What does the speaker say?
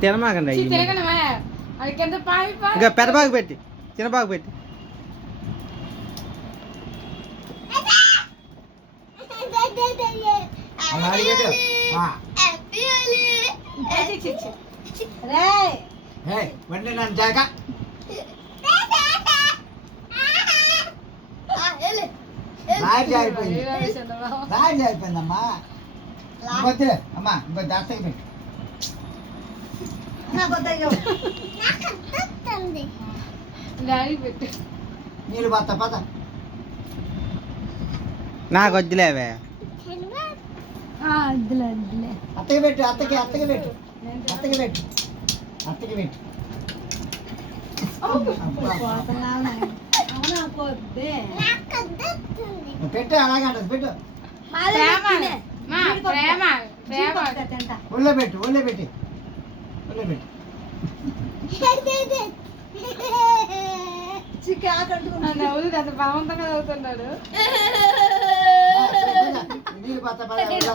తినమాకండి ఇంకా పెద్దబాగు పెట్టి చిన్నబాగు పెట్టి జారిపోయిందమ్మా ఇంకొద్దులే అమ్మా ఇంకో దాస్తకి పెట్టు నీళ్ళు పత్త పద నాకు వద్దులేవే అత్తకి పెట్టు అత్తకి అత్తకి పెట్టు అత్తకి పెట్టు అత్తకి పెట్టు పెట్టు అలాగే అంటది పెట్టు ఒళ్ళో పెట్టు ఒళ్ళో పెట్టి ఒళ్ళో పెట్టు బలవంతంగా చదువుతున్నాడు నీళ్ళు పత్త పద